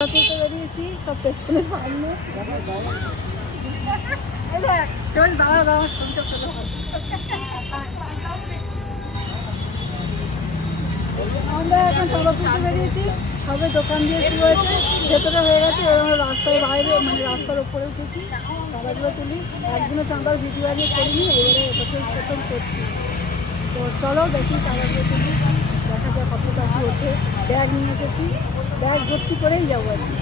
তুলতে বেরিয়েছি সব পেছনে সামনে দাঁড়া দাঁড়া ছবিটা তোলা হয়। আমরা এখন চাঁদা তুলতে বেরিয়েছি, সবে দোকান দিয়ে শুরু হয়েছে, ভেতরে হয়ে গেছে, আমরা রাস্তায় বাইরে মানে রাস্তার উপরে উঠেছি, চাঁদাগুলো তুলি। একদিনও চাঁদার ভিডিও আগে করিনি, এবারে এবছর প্রথম করছি। তো চলো দেখি চাঁদাগুলো তুলি, দেখা যায় কতটা কি ওঠে। ব্যাগ নিয়ে এসেছি, ব্যাগ ভর্তি করেই যাবো আর কি।